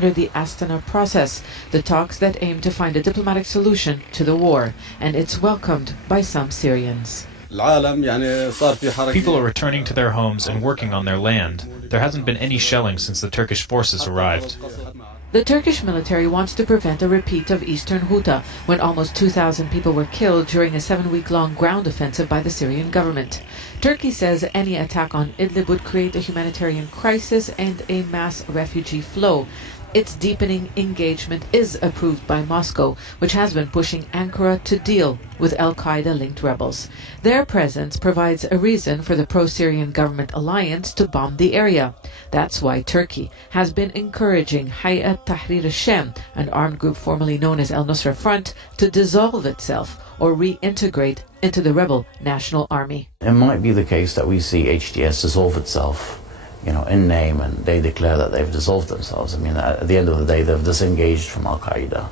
under the Astana process, the talks that aim to find a diplomatic solution to the war, and it's welcomed by some Syrians. People are returning to their homes and working on their land. There hasn't been any shelling since the Turkish forces arrived. The Turkish military wants to prevent a repeat of Eastern Ghouta, when almost 2,000 people were killed during a 7-week-long ground offensive by the Syrian government. Turkey says any attack on Idlib would create a humanitarian crisis and a mass refugee flow. Its deepening engagement is approved by Moscow, which has been pushing Ankara to deal with al-Qaeda-linked rebels. Their presence provides a reason for the pro-Syrian government alliance to bomb the area. That's why Turkey has been encouraging Hayat Tahrir al-Sham, an armed group formerly known as Al-Nusra Front, to dissolve itself or reintegrate into the rebel National Army. It might be the case that we see HTS dissolve itself, in name, and they declare that they've dissolved themselves. I mean, at the end of the day, they've disengaged from Al-Qaeda.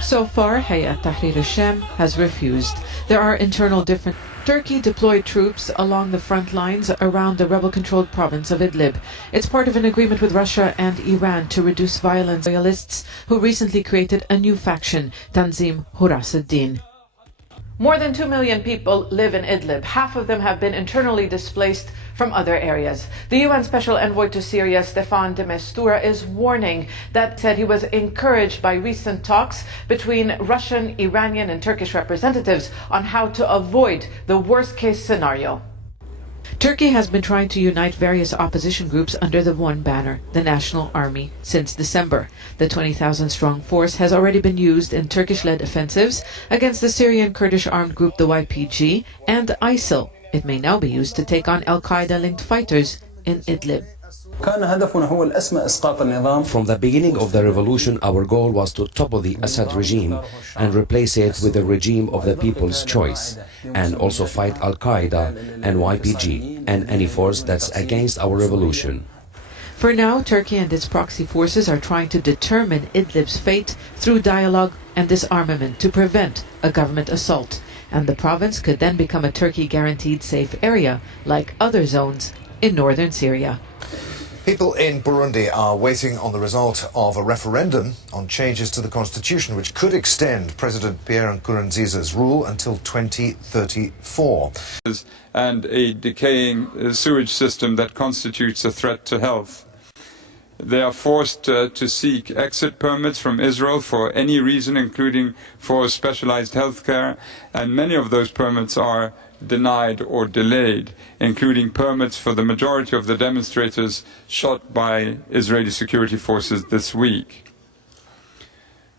So far, Hayat Tahrir al-Sham has refused. There are internal differences. Turkey deployed troops along the front lines around the rebel-controlled province of Idlib. It's part of an agreement with Russia and Iran to reduce violence. Loyalists who recently created a new faction, Tanzim Huras ad-Din. More than 2 million people live in Idlib. Half of them have been internally displaced from other areas. The UN Special Envoy to Syria, Staffan de Mistura, is warning that said he was encouraged by recent talks between Russian, Iranian and Turkish representatives on how to avoid the worst-case scenario. Turkey has been trying to unite various opposition groups under the one banner, the National Army, since December. The 20,000-strong force has already been used in Turkish-led offensives against the Syrian Kurdish armed group the YPG and ISIL. It may now be used to take on al-Qaeda-linked fighters in Idlib. From the beginning of the revolution, our goal was to topple the Assad regime and replace it with a regime of the people's choice, and also fight Al-Qaeda and YPG and any force that's against our revolution. For now, Turkey and its proxy forces are trying to determine Idlib's fate through dialogue and disarmament to prevent a government assault, and the province could then become a Turkey-guaranteed safe area, like other zones in northern Syria. People in Burundi are waiting on the result of a referendum on changes to the constitution, which could extend President Pierre Nkurunziza's rule until 2034. And a decaying sewage system that constitutes a threat to health. They are forced to seek exit permits from Israel for any reason, including for specialized health care, and many of those permits are denied or delayed, including permits for the majority of the demonstrators shot by Israeli security forces this week.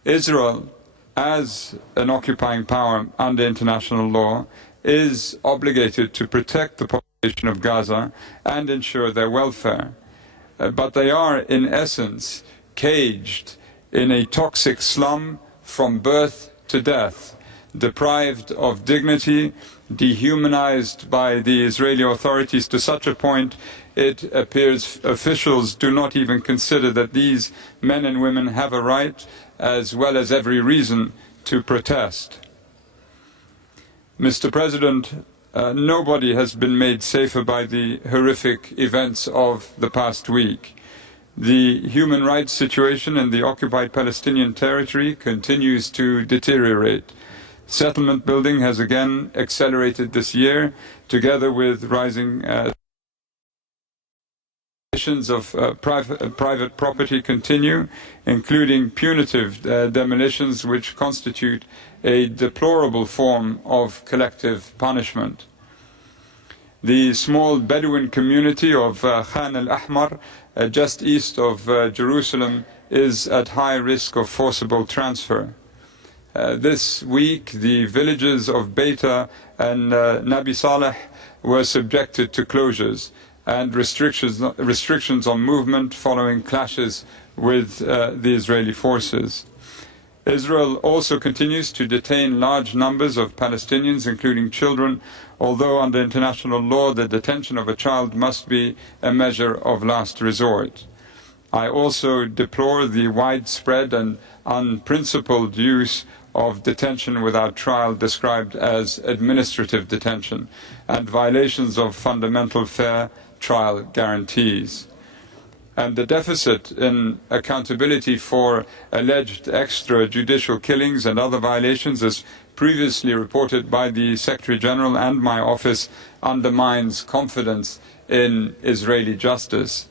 Israel, as an occupying power under international law, is obligated to protect the population of Gaza and ensure their welfare. But they are, in essence, caged in a toxic slum from birth to death, deprived of dignity, dehumanized by the Israeli authorities to such a point it appears officials do not even consider that these men and women have a right, as well as every reason, to protest. Mr. President, nobody has been made safer by the horrific events of the past week. The human rights situation in the occupied Palestinian territory continues to deteriorate. Settlement building has again accelerated this year, together with rising of private property continue, including punitive demolitions, which constitute a deplorable form of collective punishment. The small Bedouin community of Khan al-Ahmar, just east of Jerusalem, is at high risk of forcible transfer. This week, the villages of Beita and Nabi Saleh were subjected to closures and restrictions on movement following clashes with the Israeli forces. Israel also continues to detain large numbers of Palestinians, including children, although under international law the detention of a child must be a measure of last resort. I also deplore the widespread and unprincipled use of detention without trial, described as administrative detention, and violations of fundamental fair trial guarantees. and the deficit in accountability for alleged extrajudicial killings and other violations, as previously reported by the Secretary General and my office, undermines confidence in Israeli justice.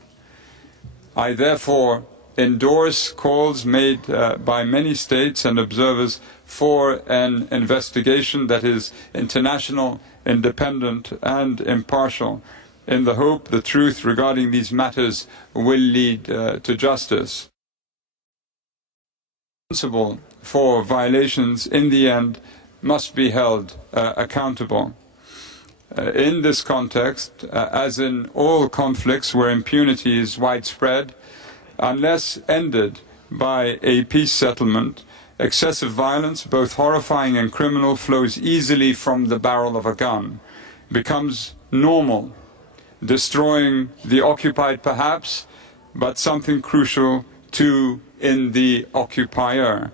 I therefore endorse calls made by many states and observers for an investigation that is international, independent and impartial, in the hope the truth regarding these matters will lead to justice. Responsible for violations in the end must be held accountable. In this context, as in all conflicts where impunity is widespread, unless ended by a peace settlement, excessive violence, both horrifying and criminal, flows easily from the barrel of a gun, becomes normal, destroying the occupied perhaps, but something crucial too in the occupier.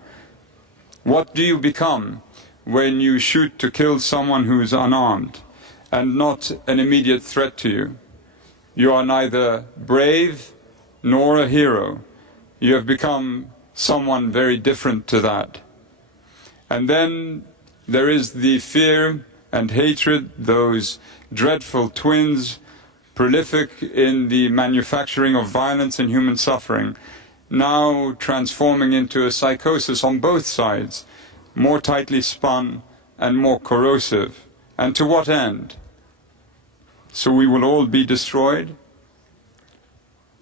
What do you become when you shoot to kill someone who is unarmed and not an immediate threat to you? You are neither brave nor a hero. You have become someone very different to that. And then there is the fear and hatred, those dreadful twins, prolific in the manufacturing of violence and human suffering, now transforming into a psychosis on both sides, more tightly spun and more corrosive. And to what end? So we will all be destroyed?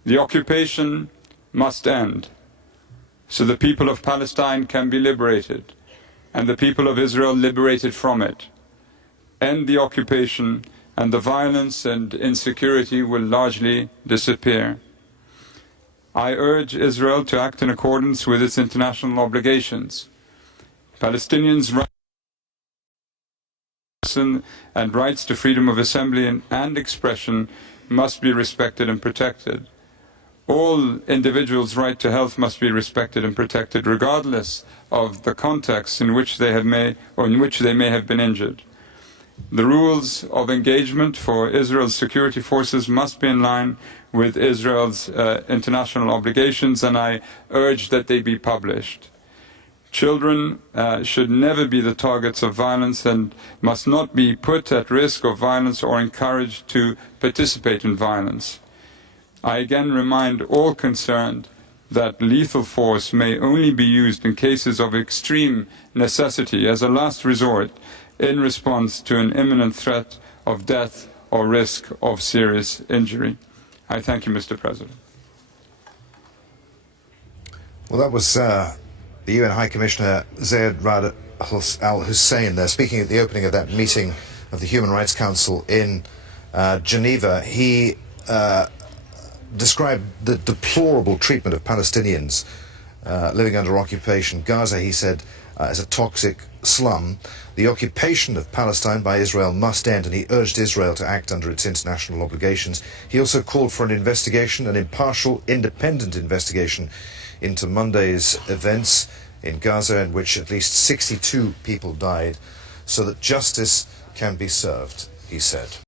The occupation must end, so the people of Palestine can be liberated, and the people of Israel liberated from it. End the occupation, and the violence and insecurity will largely disappear. I urge Israel to act in accordance with its international obligations. Palestinians' rights and rights to freedom of assembly and expression must be respected and protected. All individuals' right to health must be respected and protected, regardless of the context in which they may have been injured. The rules of engagement for Israel's security forces must be in line with Israel's international obligations, and I urge that they be published. Children should never be the targets of violence and must not be put at risk of violence or encouraged to participate in violence. I again remind all concerned that lethal force may only be used in cases of extreme necessity as a last resort in response to an imminent threat of death or risk of serious injury. I thank you, Mr. President. Well, that was the UN High Commissioner Zeid Ra'ad al-Hussein there, speaking at the opening of that meeting of the Human Rights Council in Geneva. He described the deplorable treatment of Palestinians living under occupation. Gaza, he said, is a toxic slum. The occupation of Palestine by Israel must end, and he urged Israel to act under its international obligations. He also called for an investigation, an impartial, independent investigation into Monday's events in Gaza, in which at least 62 people died, so that justice can be served, he said.